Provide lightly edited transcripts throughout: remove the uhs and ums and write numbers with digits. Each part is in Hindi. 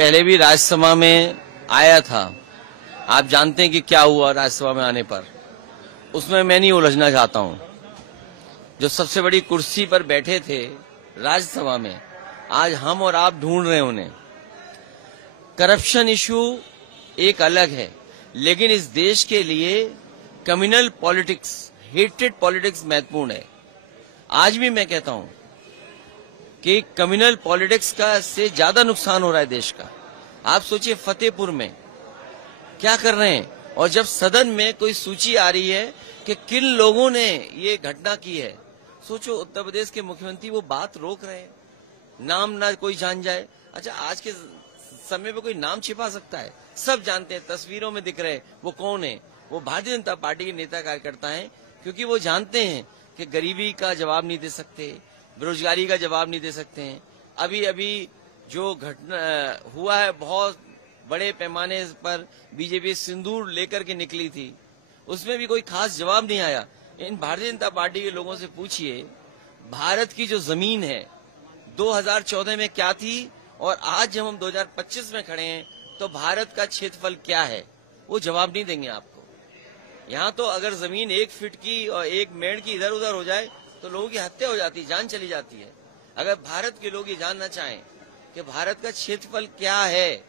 पहले भी राज्यसभा में आया था। आप जानते हैं कि क्या हुआ राज्यसभा में आने पर। उसमें मैं नहीं उलझना चाहता हूं। जो सबसे बड़ी कुर्सी पर बैठे थे राज्यसभा में, आज हम और आप ढूंढ रहे हैं उन्हें। करप्शन इशू एक अलग है, लेकिन इस देश के लिए कम्युनल पॉलिटिक्स, हेटेड पॉलिटिक्स महत्वपूर्ण है। आज भी मैं कहता हूं कि कम्युनल पॉलिटिक्स का से ज्यादा नुकसान हो रहा है देश का। आप सोचिए फतेहपुर में क्या कर रहे हैं, और जब सदन में कोई सूची आ रही है कि किन लोगों ने ये घटना की है, सोचो उत्तर प्रदेश के मुख्यमंत्री वो बात रोक रहे हैं, नाम ना कोई जान जाए। अच्छा, आज के समय में कोई नाम छिपा सकता है? सब जानते हैं, तस्वीरों में दिख रहे हैं वो कौन है। वो भारतीय जनता पार्टी के नेता कार्यकर्ता हैं, क्योंकि वो जानते हैं कि गरीबी का जवाब नहीं दे सकते, बेरोजगारी का जवाब नहीं दे सकते हैं। अभी अभी जो घटना हुआ है, बहुत बड़े पैमाने पर बीजेपी सिंदूर लेकर के निकली थी, उसमें भी कोई खास जवाब नहीं आया। इन भारतीय जनता पार्टी के लोगों से पूछिए, भारत की जो जमीन है 2014 में क्या थी, और आज जब हम 2025 में खड़े हैं तो भारत का क्षेत्रफल क्या है, वो जवाब नहीं देंगे आपको। यहाँ तो अगर जमीन 1 फीट की और 1 मेड़ की इधर उधर हो जाए तो लोगों की हत्या हो जाती है, जान चली जाती है। अगर भारत के लोग ये जानना चाहें कि भारत का क्षेत्रफल क्या है,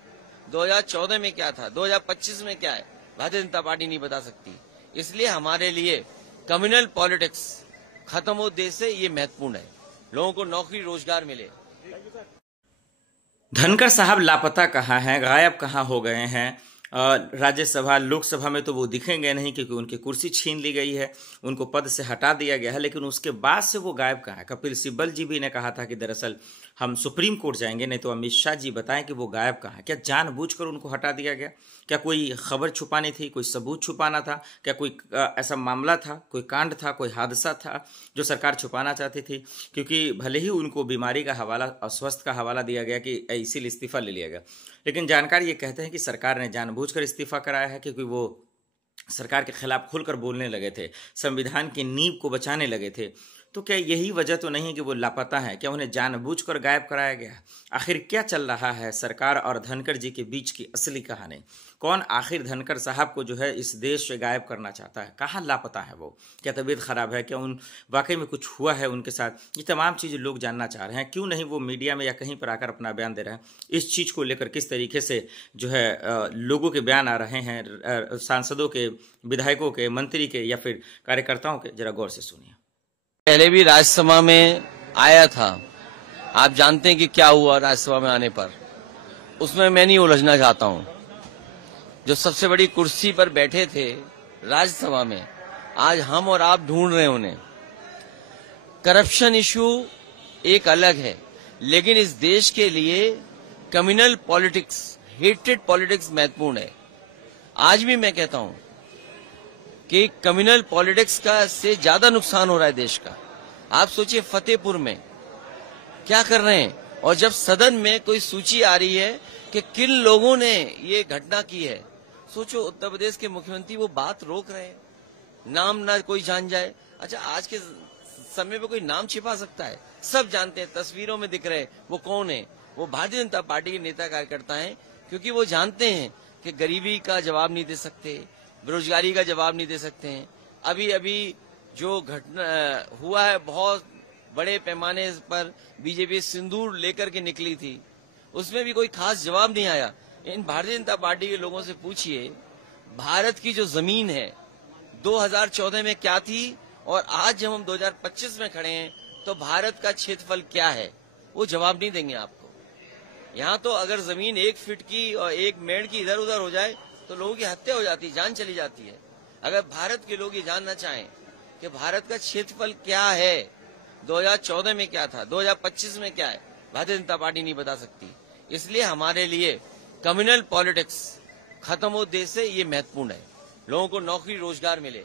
2014 में क्या था, 2025 में क्या है, भारतीय जनता पार्टी नहीं बता सकती। इसलिए हमारे लिए कम्युनल पॉलिटिक्स खत्म हो देश से, ये महत्वपूर्ण है। लोगों को नौकरी रोजगार मिले। धनखड़ साहब लापता कहाँ हैं, गायब कहाँ हो गए हैं? राज्यसभा, लोकसभा में तो वो दिखेंगे नहीं, क्योंकि उनकी कुर्सी छीन ली गई है, उनको पद से हटा दिया गया है। लेकिन उसके बाद से वो गायब कहाँ है? कपिल सिब्बल जी भी ने कहा था कि दरअसल हम सुप्रीम कोर्ट जाएंगे, नहीं तो अमित शाह जी बताएं कि वो गायब कहाँ है। क्या जानबूझकर उनको हटा दिया गया? क्या कोई खबर छुपानी थी, कोई सबूत छुपाना था? क्या कोई ऐसा मामला था, कोई कांड था, कोई हादसा था जो सरकार छुपाना चाहती थी? क्योंकि भले ही उनको बीमारी का हवाला, अस्वस्थ का हवाला दिया गया कि इसीलिए इस्तीफा ले लिया गया, लेकिन जानकार ये कहते हैं कि सरकार ने जानबूझकर इस्तीफा कराया है, क्योंकि वो सरकार के खिलाफ खुलकर बोलने लगे थे, संविधान की नींव को बचाने लगे थे। तो क्या यही वजह तो नहीं कि वो लापता है? क्या उन्हें जानबूझकर गायब कराया गया? आखिर क्या चल रहा है सरकार और धनखड़ जी के बीच की असली कहानी? कौन आखिर धनखड़ साहब को जो है इस देश से गायब करना चाहता है? कहाँ लापता है वो? क्या तबीयत खराब है? क्या उन वाकई में कुछ हुआ है उनके साथ? ये तमाम चीज़ें लोग जानना चाह रहे हैं। क्यों नहीं वो मीडिया में या कहीं पर आकर अपना बयान दे रहे हैं? इस चीज़ को लेकर किस तरीके से जो है लोगों के बयान आ रहे हैं, सांसदों के, विधायकों के, मंत्री के या फिर कार्यकर्ताओं के, जरा गौर से सुनिए। पहले भी राज्यसभा में आया था। आप जानते हैं कि क्या हुआ राज्यसभा में आने पर। उसमें मैं नहीं उलझना चाहता हूं। जो सबसे बड़ी कुर्सी पर बैठे थे राज्यसभा में, आज हम और आप ढूंढ रहे हैं उन्हें। करप्शन इशू एक अलग है, लेकिन इस देश के लिए कम्युनल पॉलिटिक्स, हेटेड पॉलिटिक्स महत्वपूर्ण है। आज भी मैं कहता हूं कि कम्युनल पॉलिटिक्स का से ज्यादा नुकसान हो रहा है देश का। आप सोचिए फतेहपुर में क्या कर रहे हैं, और जब सदन में कोई सूची आ रही है कि किन लोगों ने ये घटना की है, सोचो उत्तर प्रदेश के मुख्यमंत्री वो बात रोक रहे हैं, नाम ना कोई जान जाए। अच्छा, आज के समय में कोई नाम छिपा सकता है? सब जानते हैं, तस्वीरों में दिख रहे हैं वो कौन है। वो भारतीय जनता पार्टी के नेता कार्यकर्ता हैं, क्योंकि वो जानते हैं कि गरीबी का जवाब नहीं दे सकते, बेरोजगारी का जवाब नहीं दे सकते हैं। अभी अभी जो घटना हुआ है, बहुत बड़े पैमाने पर बीजेपी सिंदूर लेकर के निकली थी, उसमें भी कोई खास जवाब नहीं आया। इन भारतीय जनता पार्टी के लोगों से पूछिए, भारत की जो जमीन है 2014 में क्या थी, और आज जब हम 2025 में खड़े हैं तो भारत का क्षेत्रफल क्या है, वो जवाब नहीं देंगे आपको। यहाँ तो अगर जमीन 1 फीट की और 1 मेड़ की इधर उधर हो जाए तो लोगों की हत्या हो जाती है, जान चली जाती है। अगर भारत के लोग ये जानना चाहें कि भारत का क्षेत्रफल क्या है, 2014 में क्या था, 2025 में क्या है, भारतीय जनता पार्टी नहीं बता सकती। इसलिए हमारे लिए कम्युनल पॉलिटिक्स खत्म हो देश से, ये महत्वपूर्ण है। लोगों को नौकरी रोजगार मिले।